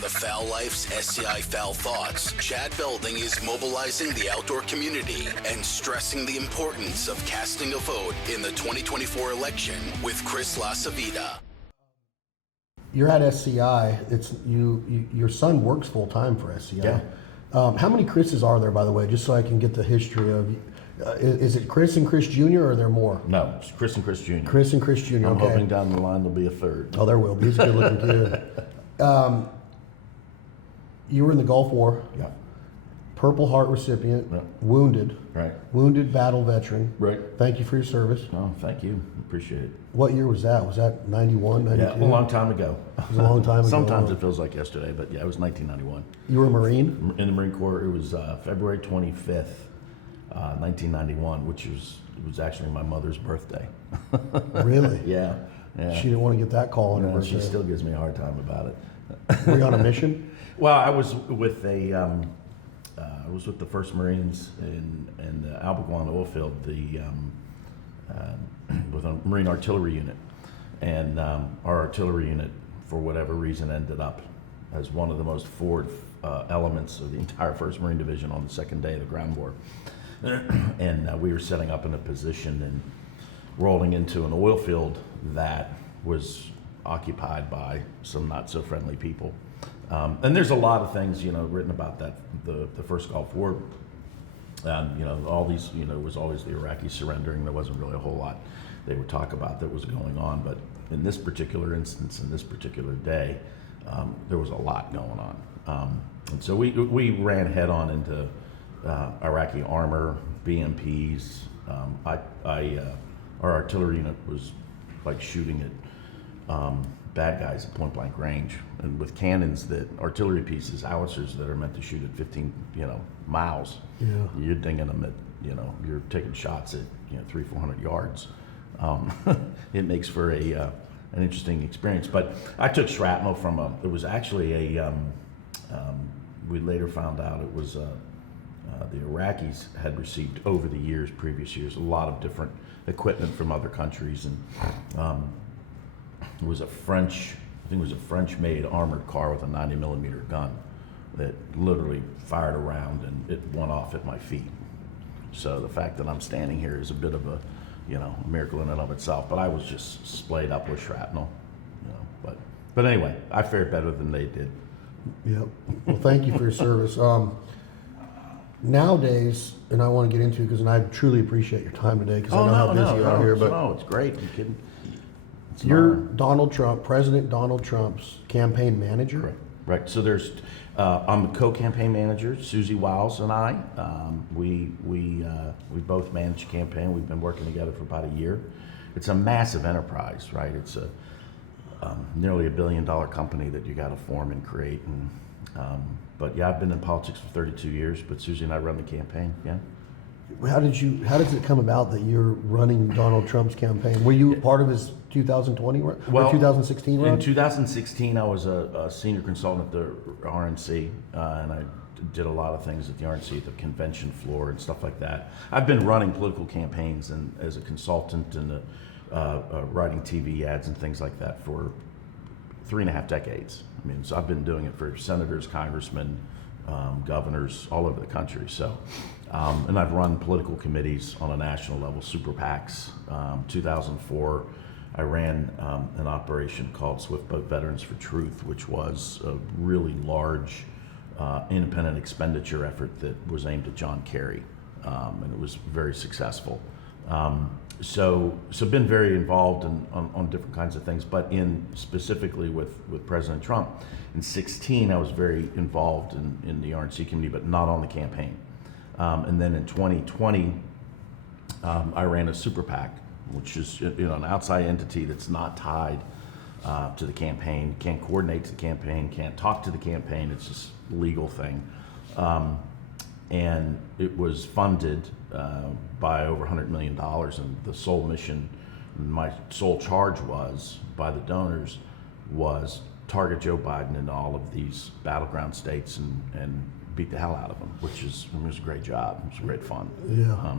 the Fowl Life's SCI Fowl Thoughts, Chad Belding is mobilizing the outdoor community and stressing the importance of casting a vote in the 2024 election with Chris LaCivita. You're at SCI. It's your son works full time for SCI. Yeah. How many Chris's are there, by the way, just so I can get the history of? Is it Chris and Chris Jr. or are there more? No, it's Chris and Chris Jr. Chris and Chris Jr. I'm okay. hoping down the line there'll be a third. Oh, there will be. He's a good-looking kid. You were in the Gulf War. Yeah. Purple Heart recipient. Yeah. Wounded. Right. Wounded battle veteran. Right. Thank you for your service. Oh, thank you. Appreciate it. What year was that? Was that 91, 92? Yeah, a long time ago. It was a long time ago. Sometimes it feels like yesterday, but yeah, it was 1991. You were a Marine? In the Marine Corps, it was February 25th, 1991, which was actually my mother's birthday. Really? Yeah. She didn't want to get that call on her No, birthday. she still gives me a hard time about it. Were you on a mission? Well, I was with the 1st Marines in the Albeguan oil field, with a Marine artillery unit, and our artillery unit, for whatever reason, ended up as one of the most forward elements of the entire 1st Marine Division on the second day of the ground war, and we were setting up in a position and rolling into an oil field that was occupied by some not so friendly people. And there's a lot of things, written about that, the first Gulf War. All these, it was always the Iraqi surrendering. There wasn't really a whole lot they would talk about that was going on. But in this particular instance, in this particular day, there was a lot going on. And so we ran head on into Iraqi armor, BMPs. Our artillery unit was like shooting at bad guys at point blank range, and with cannons artillery pieces, howitzers that are meant to shoot at 15, miles. Yeah. You're dinging them at, you're taking shots at, 300-400 yards. It makes for an interesting experience. But I took shrapnel from it was actually we later found out it was the Iraqis had received over the previous years, a lot of different equipment from other countries, and it was a French-made armored car with a 90mm gun that literally fired around, and it went off at my feet. So the fact that I'm standing here is a bit of a miracle in and of itself. But I was just splayed up with shrapnel, But anyway, I fared better than they did. Yep. Well, thank you for your service. Nowadays, and I want to get into because I truly appreciate your time today because I know how busy you are here. But no, it's great. You kidding? You're Donald Trump, President Donald Trump's campaign manager. Right. So there's, I'm the co-campaign manager, Susie Wiles and I. We both manage the campaign. We've been working together for about a year. It's a massive enterprise, right? It's a nearly $1 billion company that you got to form and create. And but yeah, I've been in politics for 32 years. But Susie and I run the campaign. Yeah. How does it come about that you're running Donald Trump's campaign? Were you part of his 2020 run, or 2016 run? In 2016, I was a senior consultant at the RNC, and I did a lot of things at the RNC, at the convention floor and stuff like that. I've been running political campaigns and as a consultant and writing TV ads and things like that for 3.5 decades. I mean, so I've been doing it for senators, congressmen, governors all over the country. So, and I've run political committees on a national level, super PACs. 2004, I ran an operation called Swift Boat Veterans for Truth, which was a really large independent expenditure effort that was aimed at John Kerry, and it was very successful. So been very involved on different kinds of things, but specifically with President Trump. In 2016, I was very involved in the RNC committee, but not on the campaign. And then in 2020, I ran a super PAC, which is an outside entity that's not tied to the campaign, can't coordinate to the campaign, can't talk to the campaign. It's just a legal thing. And it was funded by over $100 million, and the sole mission, my sole charge was, by the donors, was target Joe Biden in all of these battleground states and beat the hell out of them, which is, I mean, it was a great job. It was great fun. Yeah.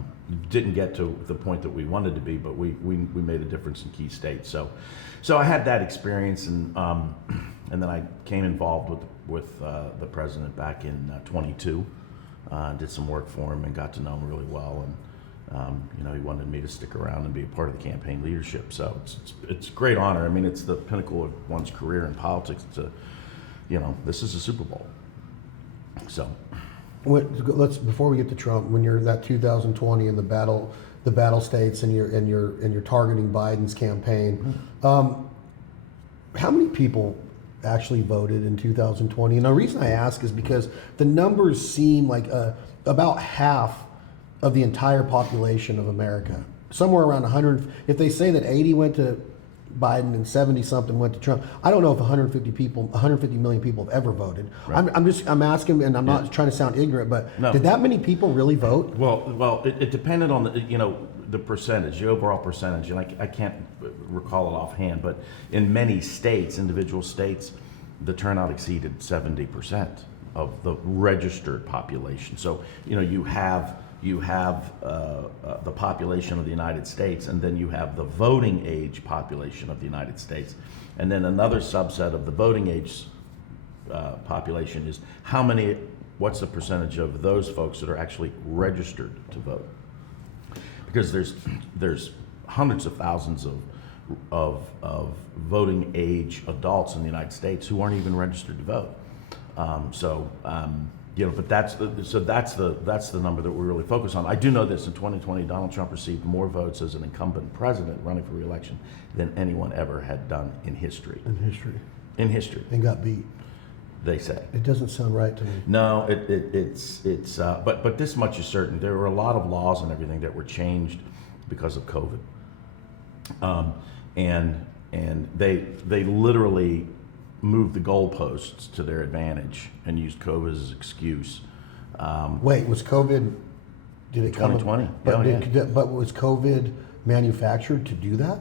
Didn't get to the point that we wanted to be, but we made a difference in key states. So I had that experience, and then I came involved with the president back in 22. Did some work for him and got to know him really well, and he wanted me to stick around and be a part of the campaign leadership. So it's a great honor. I mean, it's the pinnacle of one's career in politics. This is a Super Bowl. So, let's before we get to Trump, when you're in that 2020 in the battle states, and you're targeting Biden's campaign, how many people actually voted in 2020? And the reason I ask is because the numbers seem like about half of the entire population of America, somewhere around 100. If they say that 80 went to Biden and 70 something went to Trump, I don't know if 150 million people have ever voted. Right. I'm asking, and I'm not trying to sound ignorant, but No. did that many people really vote? Well, it depended on the percentage, the overall percentage, and I can't recall it offhand, but in many states, individual states, the turnout exceeded 70% of the registered population. So you have the population of the United States, and then you have the voting age population of the United States, and then another subset of the voting age population is what's the percentage of those folks that are actually registered to vote? Because there's hundreds of thousands of voting age adults in the United States who aren't even registered to vote. But that's the number that we really focus on. I do know this: in 2020, Donald Trump received more votes as an incumbent president running for re-election than anyone ever had done in history. In history. And got beat. They say. It doesn't sound right to me. No, but this much is certain: there were a lot of laws and everything that were changed because of COVID, and they literally moved the goalposts to their advantage and used COVID as an excuse. Wait, was COVID? Did it 2020? But was COVID manufactured to do that?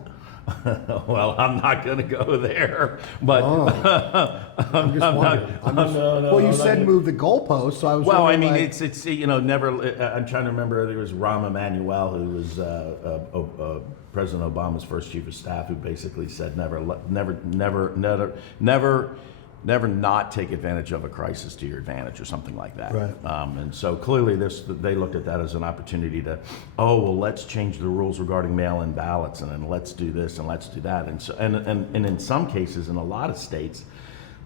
Well, I'm not going to go there, but I'm just wondering. Well, you said move the goalposts, so I was. Well, I mean, it's never. I'm trying to remember. There was Rahm Emanuel, who was President Obama's first chief of staff, who basically said never not take advantage of a crisis to your advantage, or something like that. Right. And so clearly they looked at that as an opportunity to, let's change the rules regarding mail-in ballots, and then let's do this and let's do that. And so and in some cases, in a lot of states,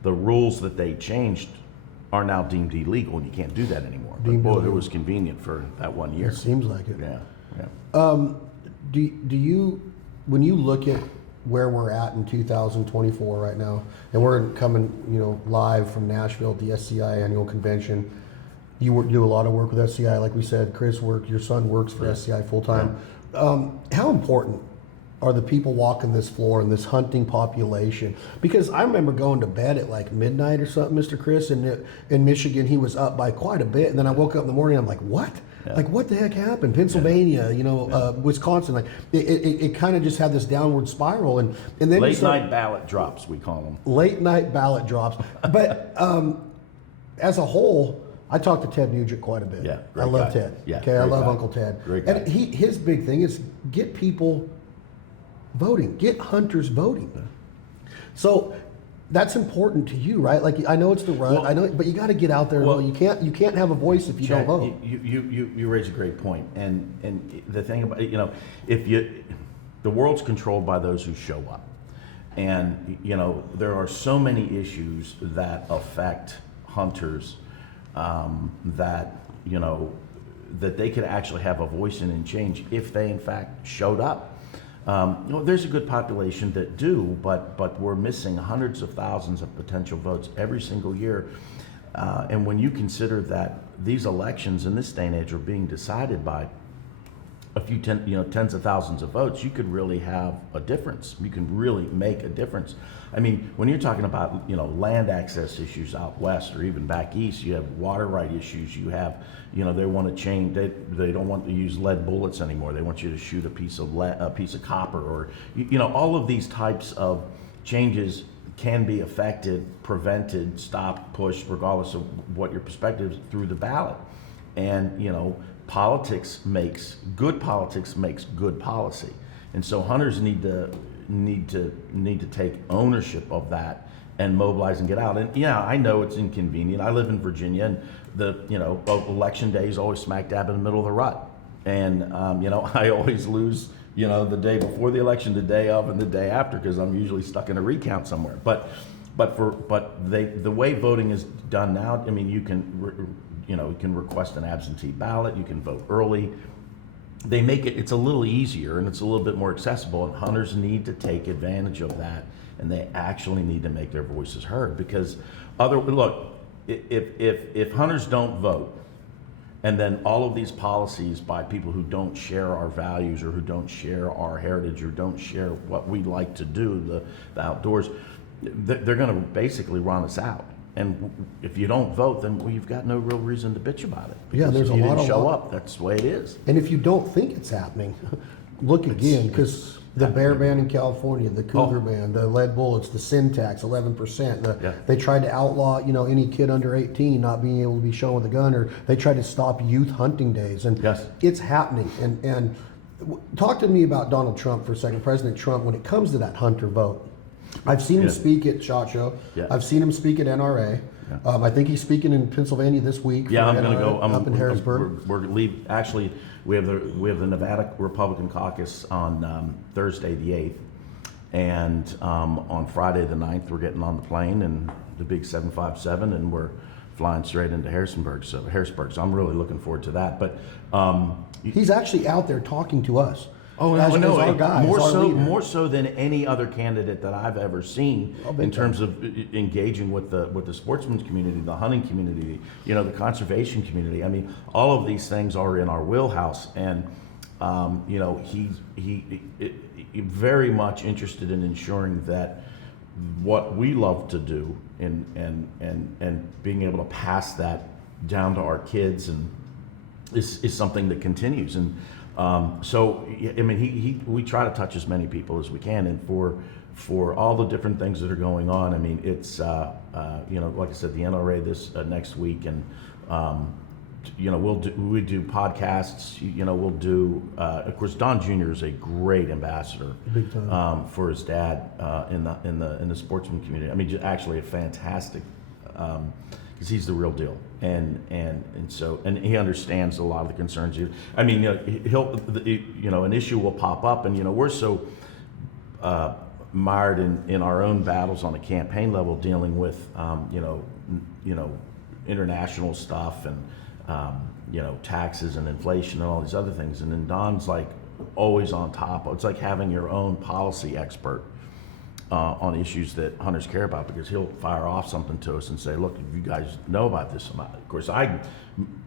the rules that they changed are now deemed illegal, and you can't do that anymore. But boy, it was convenient for that 1 year. It seems like it. Yeah. Do you, when you look at where we're at in 2024 right now, and we're coming, live from Nashville at the SCI annual convention. You do a lot of work with SCI, like we said. Chris your son works for SCI full time. How important are the people walking this floor and this hunting population? Because I remember going to bed at like midnight or something, Mr. Chris, and in Michigan he was up by quite a bit, and then I woke up in the morning and I'm like, what? Yeah. Like, what the heck happened? Pennsylvania, Wisconsin, like it kind of just had this downward spiral, and then late night ballot drops, we call them. Late night ballot drops. But as a whole, I talked to Ted Nugent quite a bit. Yeah, I love guy. Ted. Yeah, okay, I love guy. Uncle Ted. Great guy. And his big thing is get people voting, get hunters voting. So that's important to you, right? Like, I know it's the run, I know, but you got to get out there. Well, you can't have a voice if you Chad, don't vote. You raise a great point, and the thing about the world's controlled by those who show up, and there are so many issues that affect hunters that they could actually have a voice in change if they in fact showed up. There's a good population that do, but we're missing hundreds of thousands of potential votes every single year. And when you consider that these elections in this day and age are being decided by a few tens of thousands of votes, you could really have a difference. You can really make a difference. I mean, when you're talking about land access issues out west or even back east, you have water right issues. You have they want to change. They don't want to use lead bullets anymore. They want you to shoot a piece of copper, or all of these types of changes can be affected, prevented, stopped, pushed, regardless of what your perspective is, through the ballot. And politics makes good policy. And so hunters need to take ownership of that and mobilize and get out. And yeah, I know it's inconvenient. I live in Virginia, and the election day is always smack dab in the middle of the rut. And I always lose the day before the election, the day of, and the day after, because I'm usually stuck in a recount somewhere. But the way voting is done now, I mean, you can request an absentee ballot, you can vote early. They make it's a little easier and it's a little bit more accessible, and hunters need to take advantage of that, and they actually need to make their voices heard, because if hunters don't vote, and then all of these policies by people who don't share our values, or who don't share our heritage, or don't share what we like to do, the outdoors, they're going to basically run us out. And if you don't vote, then you've got no real reason to bitch about it. Yeah, there's if you a lot didn't of show up. That's the way it is. And if you don't think it's happening, look again, because the bear ban in California, the cougar ban, the lead bullets, the sin tax, 11%. They tried to outlaw, any kid under 18 not being able to be shown with a gun, or they tried to stop youth hunting days, and it's happening. And talk to me about Donald Trump for a second, President Trump, when it comes to that hunter vote. I've seen him speak at SHOT Show. I've seen him speak at NRA. I think he's speaking in Pennsylvania this week. Yeah, I'm going to go. Up in Harrisburg. We're leave. Actually, we have the Nevada Republican Caucus on Thursday the 8th, and on Friday the 9th we're getting on the plane and the big 757, and we're flying straight into Harrisburg. So I'm really looking forward to that. But he's actually out there talking to us. Oh, as no, our guy, more so than any other candidate that I've ever seen in terms of engaging with the sportsman's community, the hunting community, the conservation community. I mean, all of these things are in our wheelhouse, and he's very much interested in ensuring that what we love to do and being able to pass that down to our kids and is something that continues. And so, I mean, we try to touch as many people as we can, and for all the different things that are going on. I mean, it's like I said, the NRA this next week, and we do podcasts. We'll do. Of course, Don Jr. is a great ambassador for his dad in the sportsman community. I mean, actually a fantastic. Because he's the real deal, and so he understands a lot of the concerns. I mean, an issue will pop up, and we're so mired in our own battles on a campaign level, dealing with international stuff and taxes and inflation and all these other things. And then Don's like always on top. It's like having your own policy expert on issues that hunters care about, because he'll fire off something to us and say, look, you guys know about this. Of course, I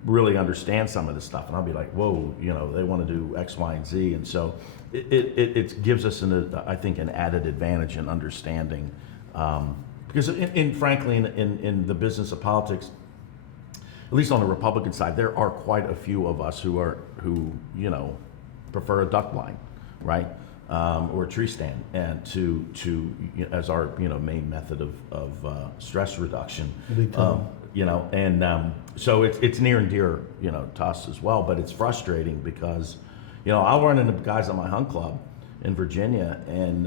really understand some of this stuff, and I'll be like, whoa, they want to do X, Y, and Z. And so it gives us, I think, an added advantage in understanding, because frankly, in the business of politics, at least on the Republican side, there are quite a few of us who prefer a duck blind, right? Or a tree stand, and to as our main method of stress reduction. So it's near and dear to us as well. But it's frustrating because I'll run into guys at my hunt club in Virginia, and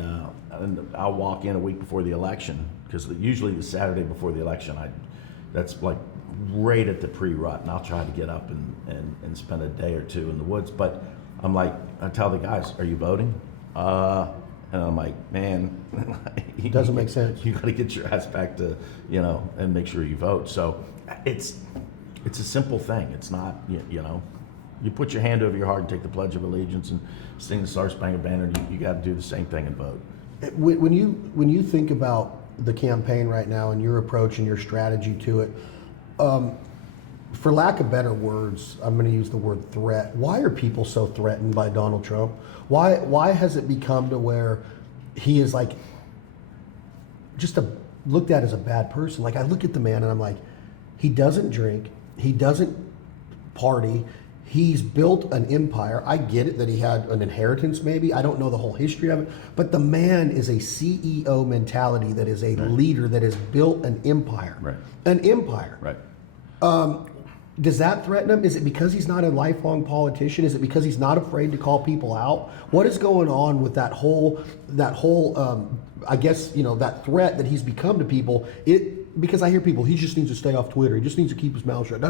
I'll walk in a week before the election, because usually the Saturday before the election, that's like right at the pre-rut, and I'll try to get up and spend a day or two in the woods. But I tell the guys, are you voting? And I'm like, man, it doesn't make sense. You got to get your ass back to, and make sure you vote. So it's a simple thing. It's not, you put your hand over your heart and take the Pledge of Allegiance and sing the Star Spangled Banner. You got to do the same thing and vote. When you think about the campaign right now and your approach and your strategy to it, for lack of better words, I'm going to use the word threat. Why are people so threatened by Donald Trump? Why has it become to where he is like just looked at as a bad person? Like, I look at the man and I'm like, he doesn't drink, he doesn't party, He's built an empire. I get it that he had an inheritance, maybe. I don't know the whole history of it. But the man is a CEO mentality that is a leader that has built an empire. Right. An empire. Right. Does that threaten him? Is it because he's not a lifelong politician? Is it because he's not afraid to call people out? What is going on with that whole I guess, you know, that threat that he's become to people? Because I hear people, he just needs to stay off Twitter. He just needs to keep his mouth shut.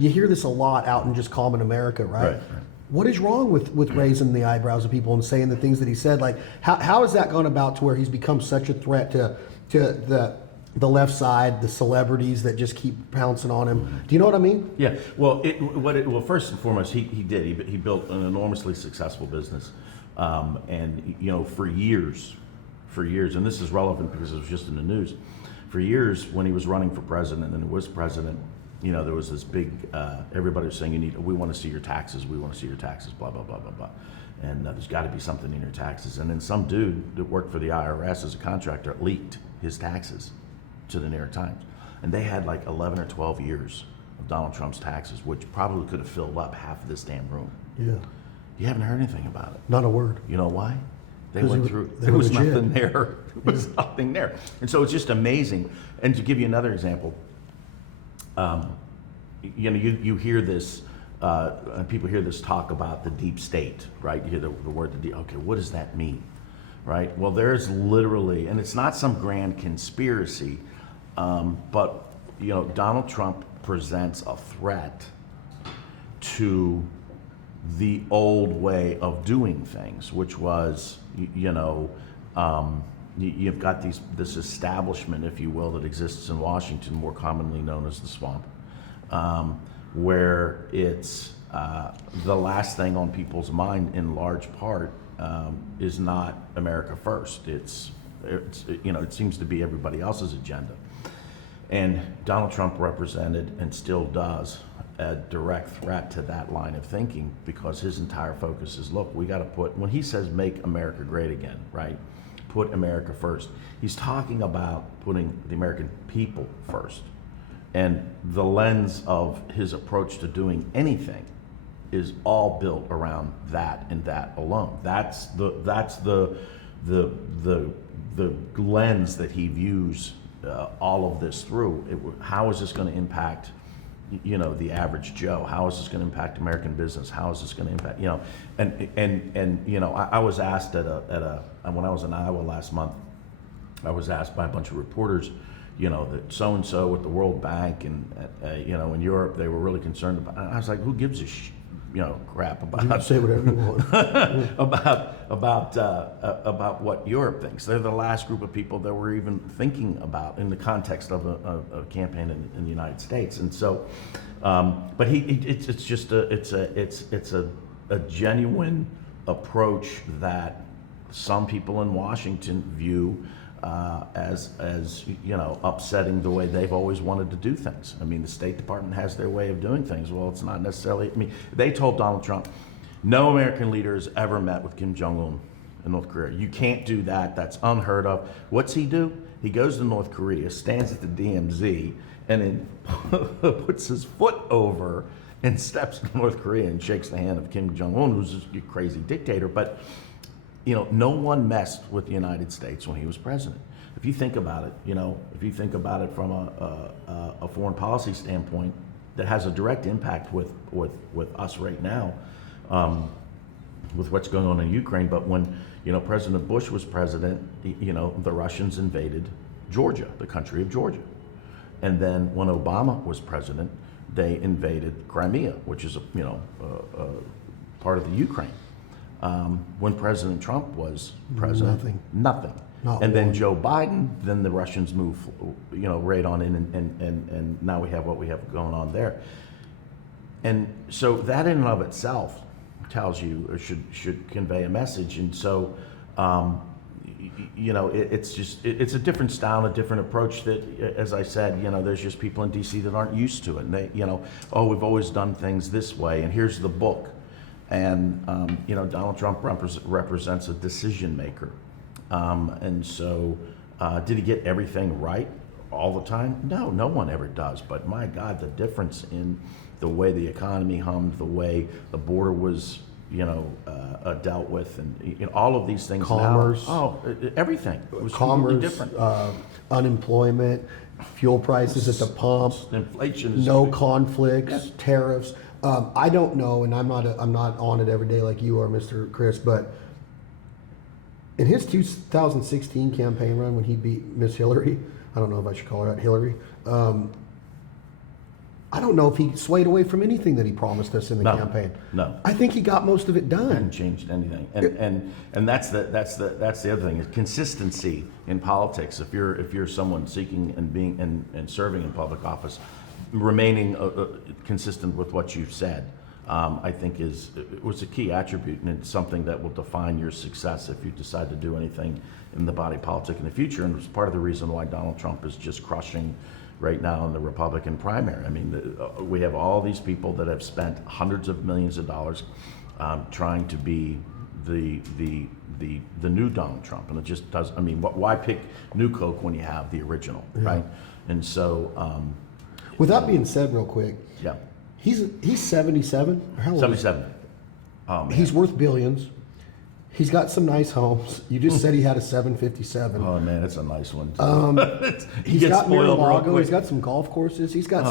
You hear this a lot out in just common America, right? Right. What is wrong with raising the eyebrows of people and saying the things that he said? Like, how has that gone about to where he's become such a threat to the left side, the celebrities that just keep pouncing on him? Do you know what I mean? Yeah. Well, first and foremost, he built an enormously successful business, and you know, for years, and this is relevant because it was just in the news. For years, when he was running for president and was president, you know, there was this big. Everybody was saying, we want to see your taxes. We want to see your taxes. Blah blah blah blah blah. And there's got to be something in your taxes. And then some dude that worked for the IRS as a contractor leaked his taxes to the New York Times, and they had like 11 or 12 years of Donald Trump's taxes, which probably could have filled up half of this damn room. Yeah. You haven't heard anything about it. Not a word. You know why? They 'Cause went they through. were There was legit. nothing there. There was nothing there, and so it's just amazing. And to give you another example, you know, you hear this. People hear this talk about the deep state, right? You hear the word the deep. Okay, what does that mean, right? Well, there's literally, and it's not some grand conspiracy, but you know, Donald Trump presents a threat to the old way of doing things, which was, you know, you've got this establishment, if you will, that exists in Washington, more commonly known as the swamp, where it's the last thing on people's mind, in large part, is not America first. It's you know, it seems to be everybody else's agenda. And Donald Trump represented, and still does, a direct threat to that line of thinking, because his entire focus is, look, we got to put, when he says make America great again, right? Put America first. He's talking about putting the American people first. And the lens of his approach to doing anything is all built around that and that alone. That's the lens that he views all of this through. How is this going to impact, you know, the average Joe? How is this going to impact American business? How is this going to impact, you know? And you know, I was asked when I was in Iowa last month, I was asked by a bunch of reporters, you know, that so and so with the World Bank and you know, in Europe, they were really concerned about. And I was like, who gives a crap about? You can say whatever you want. about what Europe thinks. They're the last group of people that we're even thinking about in the context of a campaign in the United States. And so, but it's a genuine approach that some people in Washington view as you know, upsetting the way they've always wanted to do things. I mean, the State Department has their way of doing things. Well, it's not necessarily. I mean, they told Donald Trump, no American leader has ever met with Kim Jong-un in North Korea. You can't do that. That's unheard of. What's he do? He goes to North Korea, stands at the DMZ, and then puts his foot over and steps to North Korea and shakes the hand of Kim Jong-un, who's a crazy dictator. But you know, no one messed with the United States when he was president. If you think about it, you know, if you think about it from a foreign policy standpoint, that has a direct impact with us right now, with what's going on in Ukraine. But when, you know, President Bush was president, you know, the Russians invaded Georgia, the country of Georgia. And then when Obama was president, they invaded Crimea, which is part of the Ukraine. When President Trump was president, nothing. And then Joe Biden, then the Russians move, you know, right on in, and now we have what we have going on there. And so that in and of itself tells you, or should convey a message. And so, you know, it's a different style, a different approach that, as I said, you know, there's just people in DC that aren't used to it. And they, you know, oh, we've always done things this way, and here's the book. And, you know, Donald Trump represents a decision maker. And so, did he get everything right all the time? No, no one ever does. But my God, the difference in the way the economy hummed, the way the border was, dealt with, and all of these things. Commerce. Now, everything. It was Commerce, completely different. Unemployment, fuel prices at the pump, Inflation is no conflicts, tariffs. I don't know, and I'm not on it every day like you are, Mr. Chris, but in his 2016 campaign run when he beat Miss Hillary, I don't know if I should call her that Hillary. I don't know if he swayed away from anything that he promised us in the campaign. No, I think he got most of it done. hasn't changed anything, and that's the other thing is consistency in politics. If you're someone seeking and being and serving in public office, remaining consistent with what you've said, I think was a key attribute, and it's something that will define your success if you decide to do anything in the body politic in the future. And it's part of the reason why Donald Trump is just crushing right now in the Republican primary. I mean, we have all these people that have spent hundreds of millions of dollars trying to be the new Donald Trump, and it just does. I mean, why pick new Coke when you have the original, right? And so, with that being said, real quick, yeah, he's 77. How old is he? 77. He's worth billions. He's got some nice homes. You just said he had a 757. Oh man, it's a nice one. He's got Mar-a-Lago. He's got some golf courses. He's got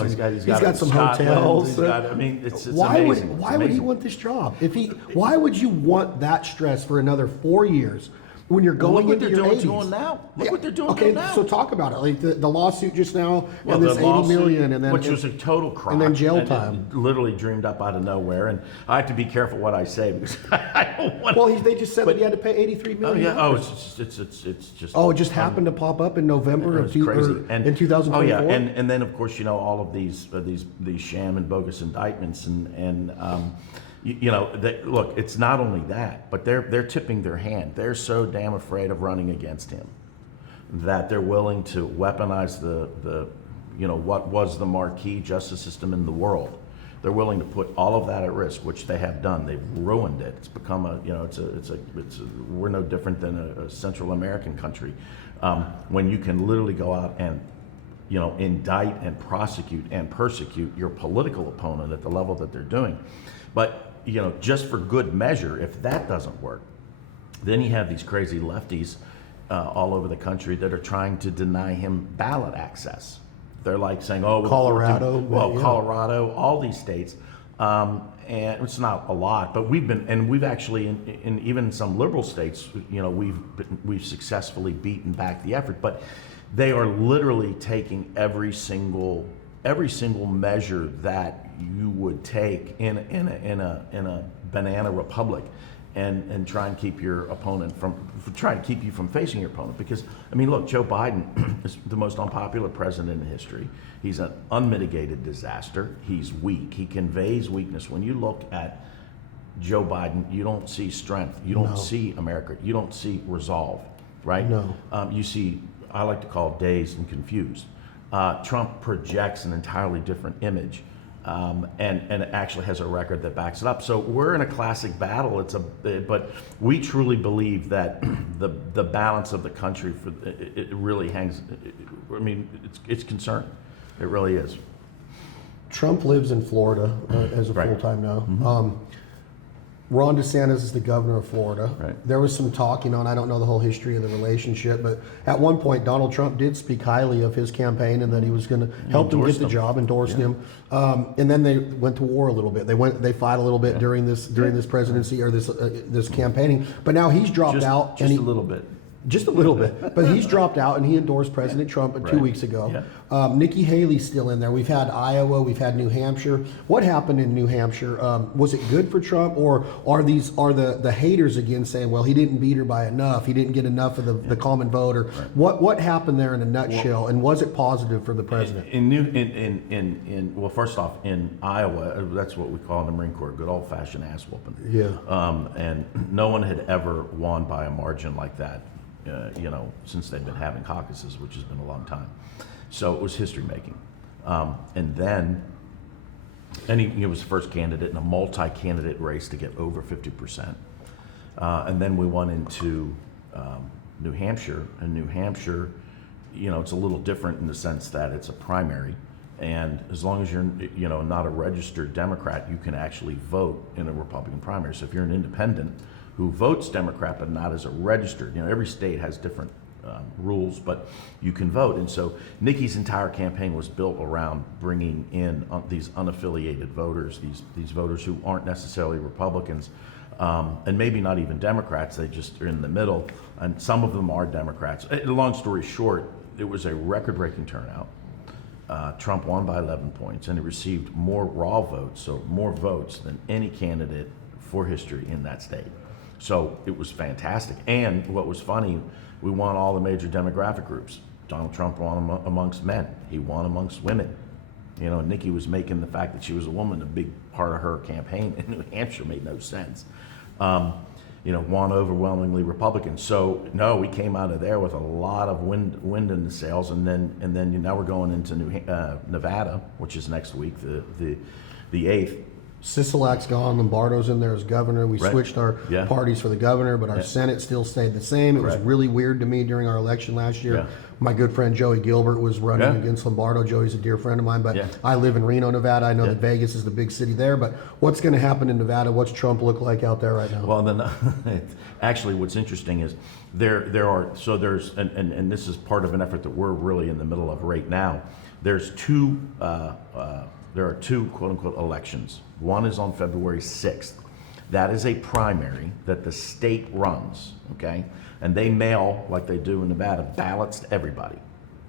some hotels. It's amazing. Why would he want this job? Why would you want that stress for another 4 years? When you're going into your 80s. Look what they're doing now. Look what they're doing now. So talk about it. Like the lawsuit just now, and this $80 million, and then which was a total crock, and then jail time. Literally dreamed up out of nowhere. And I have to be careful what I say because I don't want. Well, they just said that he had to pay $83 million. Oh yeah. Oh, it's just. Oh, it just happened to pop up in November in 2024. Oh yeah, and then of course all of these sham and bogus indictments and. Look, it's not only that, but they're tipping their hand. They're so damn afraid of running against him that they're willing to weaponize the what was the marquee justice system in the world. They're willing to put all of that at risk, which they have done. They've ruined it. It's become we're no different than a Central American country when you can literally go out and indict and prosecute and persecute your political opponent at the level that they're doing. But just for good measure, if that doesn't work, then you have these crazy lefties all over the country that are trying to deny him ballot access. They're like saying, "Oh, Colorado, Colorado, all these states," and it's not a lot, but we've actually in even some liberal states, we've successfully beaten back the effort, but they are literally taking every single measure that you would take in a banana republic and try and keep your opponent trying to keep you from facing your opponent. Because look, Joe Biden is the most unpopular president in history. He's an unmitigated disaster. He's weak. He conveys weakness. When you look at Joe Biden, you don't see strength. You don't see America. You don't see resolve, right? No. You see, I like to call dazed and confused. Trump projects an entirely different image, and it actually has a record that backs it up. So we're in a classic battle. But we truly believe that the balance of the country it really hangs. It's concerning. It really is. Trump lives in Florida as a full-time now. Mm-hmm. Ron DeSantis is the governor of Florida. Right. There was some talk, I don't know the whole history of the relationship, but at one point Donald Trump did speak highly of his campaign and that he was going to help him get the job, endorsed him, and then they went to war a little bit. They fought a little bit during this presidency or this campaigning, but now he's dropped out. Just a little bit. Just a little bit, but he's dropped out and he endorsed President Trump 2 weeks ago. Yeah. Nikki Haley's still in there. We've had Iowa, we've had New Hampshire. What happened in New Hampshire? Was it good for Trump, or are the haters again saying, well, he didn't beat her by enough, he didn't get enough of the common vote, or what happened there in a nutshell, and was it positive for the president? Well, first off, in Iowa, that's what we call in the Marine Corps, good old fashioned ass whooping. Yeah. And no one had ever won by a margin like that. Since they've been having caucuses, which has been a long time. So it was history making. And he was the first candidate in a multi-candidate race to get over 50%. And then we went into New Hampshire, and New Hampshire it's a little different in the sense that it's a primary. And as long as you're, not a registered Democrat, you can actually vote in a Republican primary. So if you're an independent who votes Democrat but not as a registered, every state has different rules, but you can vote. And so Nikki's entire campaign was built around bringing in these unaffiliated voters, these voters who aren't necessarily Republicans, and maybe not even Democrats. They just are in the middle, and some of them are Democrats. Long story short, it was a record-breaking turnout. Trump won by 11 points, and he received more raw votes, so more votes than any candidate for history in that state. So it was fantastic. And what was funny, we won all the major demographic groups. Donald Trump won amongst men. He won amongst women. Nikki was making the fact that she was a woman a big part of her campaign in New Hampshire. Made no sense. Won overwhelmingly Republican. So no, we came out of there with a lot of wind in the sails, and then now we're going into Nevada, which is next week, the 8th. Sisolak's gone, Lombardo's in there as governor. We switched our parties for the governor, but our Senate still stayed the same. It was really weird to me during our election last year. Yeah. My good friend Joey Gilbert was running against Lombardo. Joey's a dear friend of mine, but I live in Reno, Nevada. I know that Vegas is the big city there, but what's going to happen in Nevada? What's Trump look like out there right now? Well, then, actually, what's interesting is there's and this is part of an effort that we're really in the middle of right now. There are two quote unquote elections. One is on February 6th. That is a primary that the state runs, okay? And they mail, like they do in Nevada, ballots to everybody.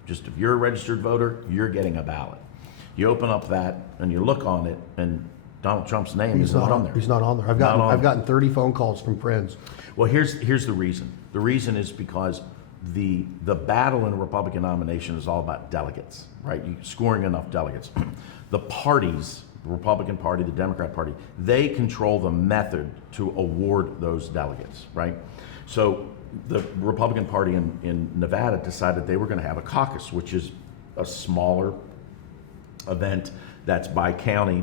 Just if you're a registered voter, you're getting a ballot. You open up that and you look on it, and Donald Trump's name is not on there. He's not on there. I've gotten 30 phone calls from friends. Well, here's the reason. The reason is because the battle in the Republican nomination is all about delegates, right? You scoring enough delegates. The parties, the Republican Party, the Democrat Party, they control the method to award those delegates, right? So the Republican Party in Nevada decided they were going to have a caucus, which is a smaller event that's by county,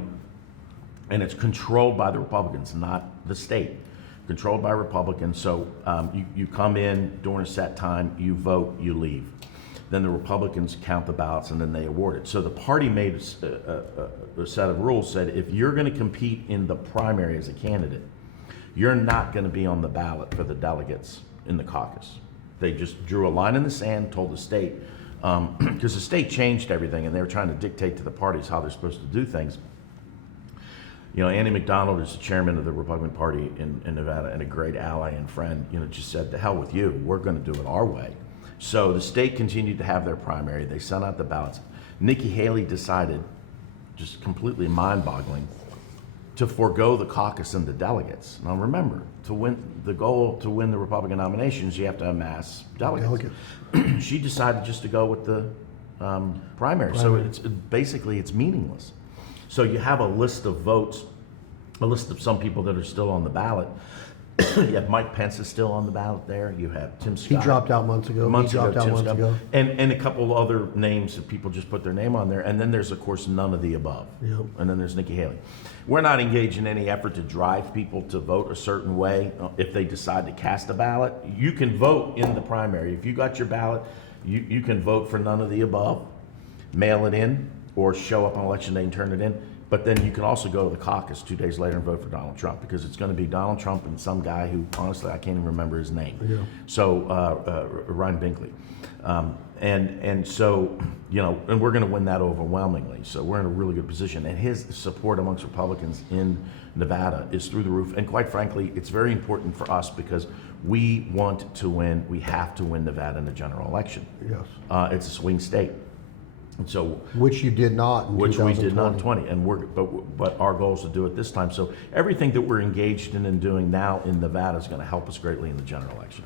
and it's controlled by the Republicans, not the state. Controlled by Republicans. So you come in during a set time, you vote, you leave. Then the Republicans count the ballots, and then they award it. So the party made a set of rules, said if you're going to compete in the primary as a candidate, you're not going to be on the ballot for the delegates in the caucus. They just drew a line in the sand, told the state, because the state changed everything, and they were trying to dictate to the parties how they're supposed to do things. Andy McDonald is the chairman of the Republican Party in Nevada and a great ally and friend, just said, to hell with you, we're going to do it our way. So the state continued to have their primary. They sent out the ballots. Nikki Haley decided, just completely mind-boggling, to forego the caucus and the delegates. Now remember, to win the Republican nominations, you have to amass delegates. She decided just to go with the primary. So it's meaningless. So you have a list of votes, a list of some people that are still on the ballot. You have Mike Pence is still on the ballot there. You have Tim Scott. He dropped out months ago. And a couple other names that people just put their name on there. And then there's, of course, none of the above. Yep. And then there's Nikki Haley. We're not engaged in any effort to drive people to vote a certain way. If they decide to cast a ballot, you can vote in the primary. If you got your ballot, you can vote for none of the above, mail it in, or show up on election day and turn it in. But then you can also go to the caucus 2 days later and vote for Donald Trump, because it's going to be Donald Trump and some guy who, honestly, I can't even remember his name. Yeah. So Ryan Binkley. And so, and we're going to win that overwhelmingly. So we're in a really good position. And his support amongst Republicans in Nevada is through the roof. And quite frankly, it's very important for us because we want to win. We have to win Nevada in the general election. Yes. It's a swing state. And so, which you did not in 2020. Which we did not in 20, and but our goal is to do it this time. So everything that we're engaged in and doing now in Nevada is going to help us greatly in the general election.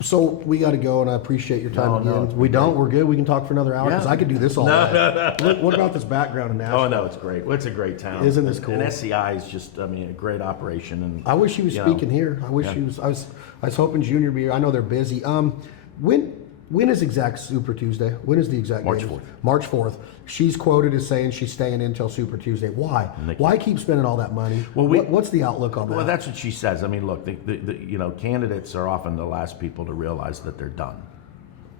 So we got to go, and I appreciate your time again. We don't. We're good. We can talk for another hour because I could do this all day. What about this background in Nashville? Oh no, it's great. Well, it's a great town. Isn't this cool? And SCI is just, a great operation. And I wish he was speaking here. I wish he was. I was hoping Junior would be here. I know they're busy. When is exact Super Tuesday? When is the exact March date? 4th. March 4th. She's quoted as saying she's staying in until Super Tuesday. Why? Why keep spending all that money? Well, what's the outlook on that? Well, that's what she says. Look, the candidates are often the last people to realize that they're done,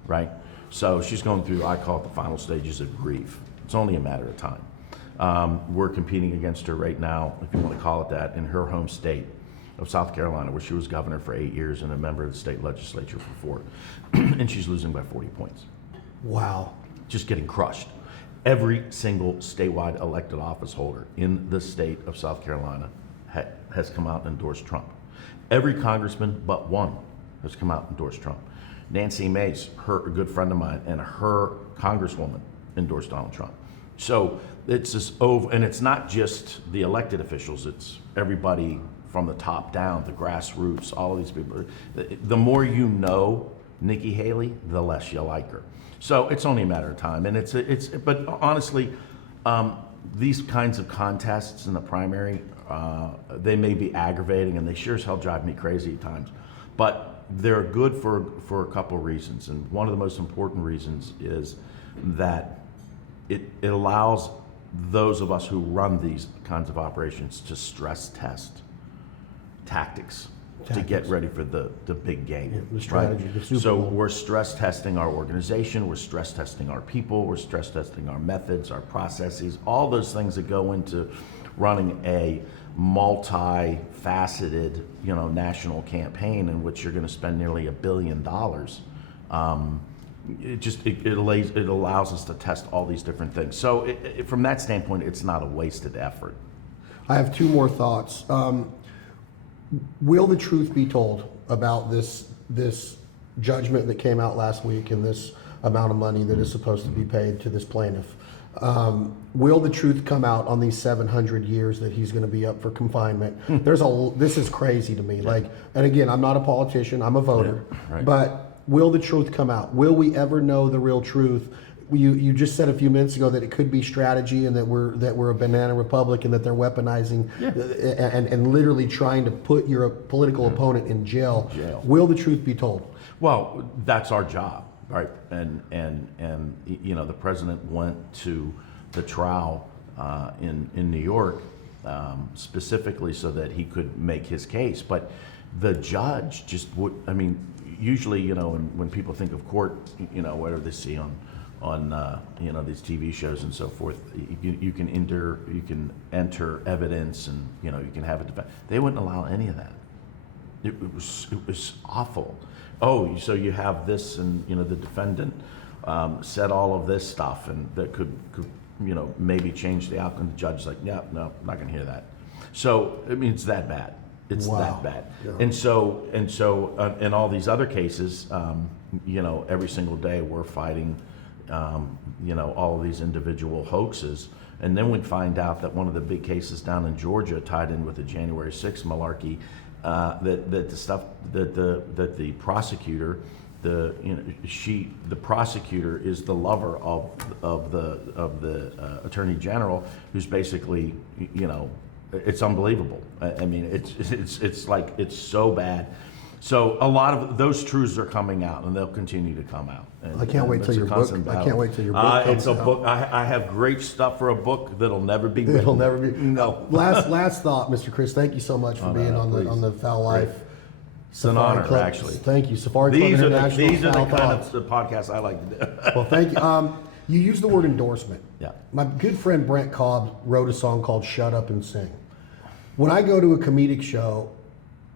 right? So she's going through, I call it the final stages of grief. It's only a matter of time. We're competing against her right now, if you want to call it that, in her home state of South Carolina, where she was governor for 8 years and a member of the state legislature for 4. And she's losing by 40 points. Wow. Just getting crushed. Every single statewide elected office holder in the state of South Carolina has come out and endorsed Trump. Every congressman but one has come out and endorsed Trump. Nancy Mace, a good friend of mine, and her congresswoman endorsed Donald Trump. So it's just over, and it's not just the elected officials, it's everybody from the top down, the grassroots, all of these people. The more you know Nikki Haley, the less you like her. So it's only a matter of time, and but honestly, these kinds of contests in the primary, they may be aggravating, and they sure as hell drive me crazy at times, but they're good for a couple of reasons. And one of the most important reasons is that it allows those of us who run these kinds of operations to stress test tactics. To get ready for the big game. Yeah, the strategy, right? the Super So Bowl. we're stress testing our organization, we're stress testing our people, we're stress testing our methods, our processes, all those things that go into running a multi-faceted, national campaign in which you're going to spend nearly $1 billion. It allows us to test all these different things. So from that standpoint, it's not a wasted effort. I have two more thoughts. Will the truth be told about this judgment that came out last week and this amount of money that is supposed to be paid to this plaintiff? Will the truth come out on these 700 years that he's going to be up for confinement? This is crazy to me. And again, I'm not a politician, I'm a voter, right. But will the truth come out? Will we ever know the real truth? You just said a few minutes ago that it could be strategy and that we're a banana republic and that they're weaponizing and literally trying to put your political opponent in jail. Will the truth be told? Well, that's our job, right? And the president went to the trial in New York specifically so that he could make his case. But the judge just would. I mean, usually, when people think of court, whatever they see on these TV shows and so forth, you can enter evidence and you can have a defense. They wouldn't allow any of that. It was awful. Oh, so you have this, and the defendant said all of this stuff, and that could maybe change the outcome. The judge's like, yeah, no, I'm not going to hear that. So I mean, it's that bad. It's that bad. Yeah. And so in all these other cases, every single day we're fighting. All of these individual hoaxes, and then we find out that one of the big cases down in Georgia tied in with the January 6th malarkey, that the prosecutor, the prosecutor is the lover of the attorney general, who's basically, it's unbelievable. I mean, it's like, it's so bad. So a lot of those truths are coming out, and they'll continue to come out. And, I can't wait till your book. I can't wait till your book comes It's a book. I have great stuff for a book that'll never be written. It'll never be. No. Last thought, Mr. Chris. Thank you so much for being on the Fowl Life. It's an honor, actually. Thank you, Safari Club International. These are the kind of podcasts I like to do. Well, thank you. You used the word endorsement. Yeah. My good friend Brent Cobb wrote a song called "Shut Up and Sing." When I go to a comedic show,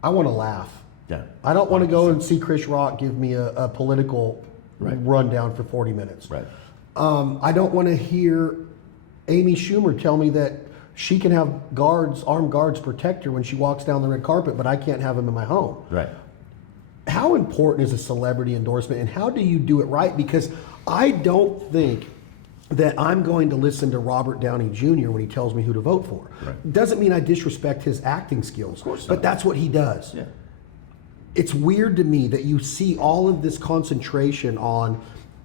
I want to laugh. Yeah. I don't want to go and see Chris Rock give me a political rundown for 40 minutes. Right. I don't want to hear Amy Schumer tell me that she can have armed guards protect her when she walks down the red carpet, but I can't have them in my home. Right. How important is a celebrity endorsement, and how do you do it right? Because I don't think that I'm going to listen to Robert Downey Jr. when he tells me who to vote for. Right. Doesn't mean I disrespect his acting skills, of course not. but that's what he does. Yeah. It's weird to me that you see all of this concentration on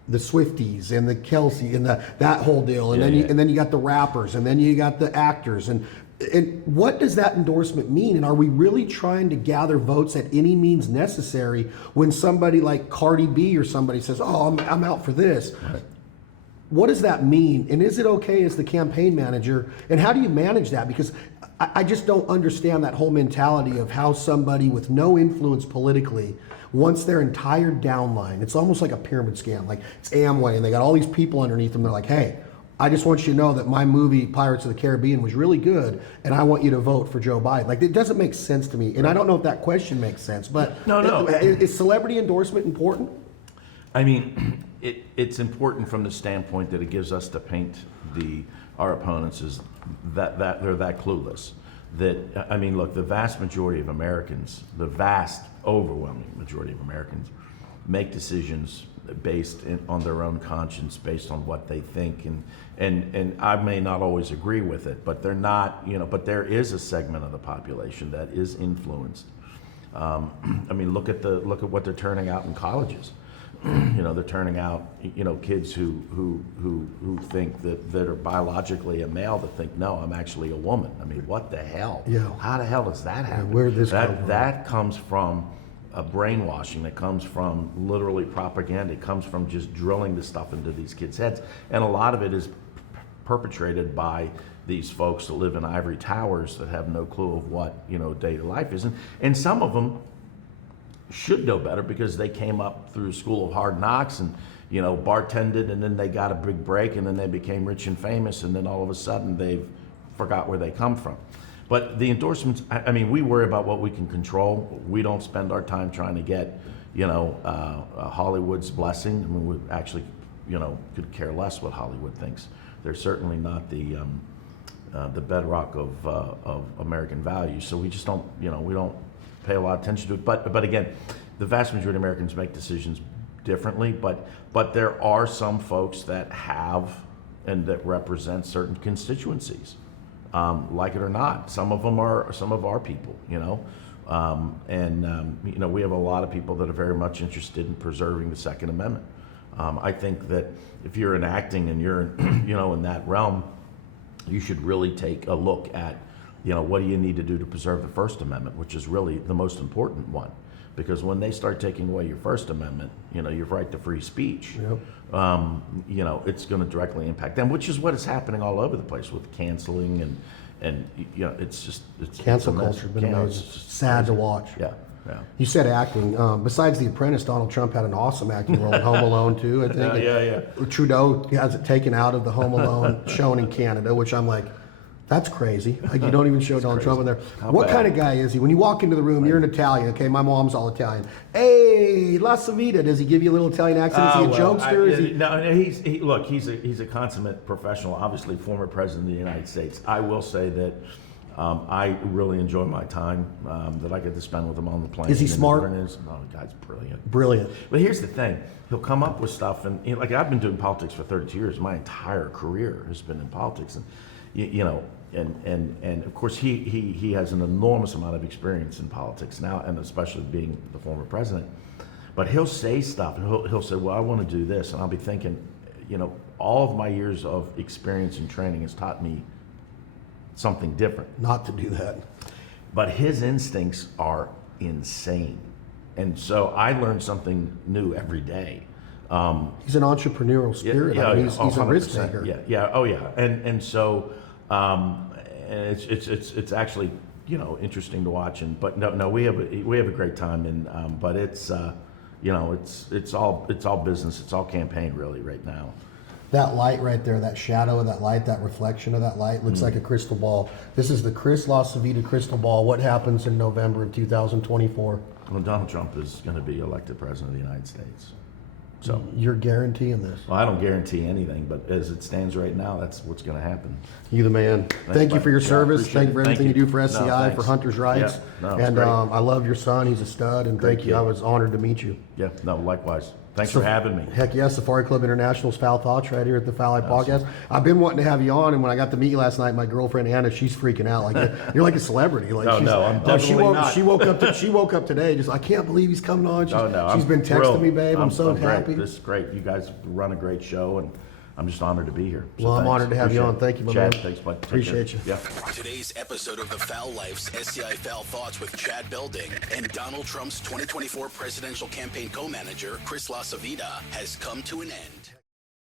the Swifties and the Kelsey and that whole deal, and then you got the rappers, and then you got the actors, and what does that endorsement mean? And are we really trying to gather votes at any means necessary when somebody like Cardi B or somebody says, "Oh, I'm out for this"? Right. what does that mean? And is it okay as the campaign manager? And how do you manage that? Because I just don't understand that whole mentality of how somebody with no influence politically wants their entire downline. It's almost like a pyramid scam. Like it's Amway, and they got all these people underneath them. They're like, hey, I just want you to know that my movie Pirates of the Caribbean was really good, and I want you to vote for Joe Biden. Like, it doesn't make sense to me. And I don't know if that question makes sense, but No. Is celebrity endorsement important? I mean, it's important from the standpoint that it gives us to paint our opponents as that they're that clueless. That, I mean, look, the vast majority of Americans, the vast overwhelming majority of Americans, make decisions based on their own conscience, based on what they think, and I may not always agree with it, but they're not, but there is a segment of the population that is influenced. I mean, look at what they're turning out in colleges. They're turning out, kids who think that are biologically a male that think, no, I'm actually a woman. I mean, what the hell? Yeah. How the hell does that happen? Where did this come from? That comes from a brainwashing. That comes from literally propaganda. It comes from just drilling this stuff into these kids' heads. And a lot of it is perpetrated by these folks that live in ivory towers that have no clue of what, day to life is. And some of them should know better because they came up through school of hard knocks and bartended, and then they got a big break, and then they became rich and famous, and then all of a sudden they've forgot where they come from. But the endorsements, I mean, we worry about what we can control. We don't spend our time trying to get Hollywood's blessing. I mean, we actually could care less what Hollywood thinks. They're certainly not the bedrock of American values. So we just don't we don't pay a lot of attention to it. But again, the vast majority of Americans make decisions differently. But there are some folks that have and that represent certain constituencies, like it or not. Some of them are some of our people, we have a lot of people that are very much interested in preserving the Second Amendment. I think that if you're enacting and you're in that realm, you should really take a look at what do you need to do to preserve the First Amendment, which is really the most important one. Because when they start taking away your First Amendment, your right to free speech, Yep. It's going to directly impact them, which is what is happening all over the place with canceling and it's Cancel it's a mess. culture, but it's sad to watch. Yeah. You said acting. Besides The Apprentice, Donald Trump had an awesome acting role in Home Alone too, I think. Yeah. Trudeau has it taken out of the Home Alone shown in Canada, which I'm like, that's crazy. Like, you don't even show Donald Trump in there. What kind of guy is he? When you walk into the room, you're an Italian. Okay, my mom's all Italian. Hey, LaCivita. Does he give you a little Italian accent? Is he a jokester? He's a consummate professional. Obviously, former president of the United States. I will say that I really enjoy my time that I get to spend with him on the plane. Is he smart? Oh, the guy's brilliant. Brilliant. But here's the thing: he'll come up with stuff, and I've been doing politics for 32 years. My entire career has been in politics, and and of course he has an enormous amount of experience in politics now, and especially being the former president. But he'll say stuff, and he'll say, well, I want to do this, and I'll be thinking, all of my years of experience and training has taught me something different. Not to do that. But his instincts are insane, and so I learn something new every day. He's an entrepreneurial spirit. He's a risk taker. And so and it's actually interesting to watch. But we have a great time, and but it's it's all business. It's all campaign really right now. That light right there, that shadow of that light, that reflection of that light looks like a crystal ball. This is the Chris LaCivita crystal ball. What happens in November of 2024? Well, Donald Trump is going to be elected president of the United States. So you're guaranteeing this? Well, I don't guarantee anything, but as it stands right now, that's what's going to happen. You the man. Thank you for your service. Thank you for everything you do for SCI, for Hunters' Rights. And I love your son. He's a stud. And thank you. I was honored to meet you. Yeah, no, likewise. Thanks for having me. Heck yeah, Safari Club International's Foul Thoughts right here at the Foul Eye Podcast. I've been wanting to have you on, and when I got to meet you last night, my girlfriend Anna, she's freaking out. Like you're like a celebrity. Like I'm definitely not. She woke up today, just I can't believe he's coming on. She's been texting thrilled. me, babe. I'm so happy. This is great. You guys run a great show, and I'm just honored to be here. So well, I'm honored to have you on. Thank you, my man. Chad, thanks, bud. Appreciate you. Yeah. Today's episode of The Foul Life's SCI Foul Thoughts with Chad Belding and Donald Trump's 2024 presidential campaign co-manager, Chris LaCivita, has come to an end.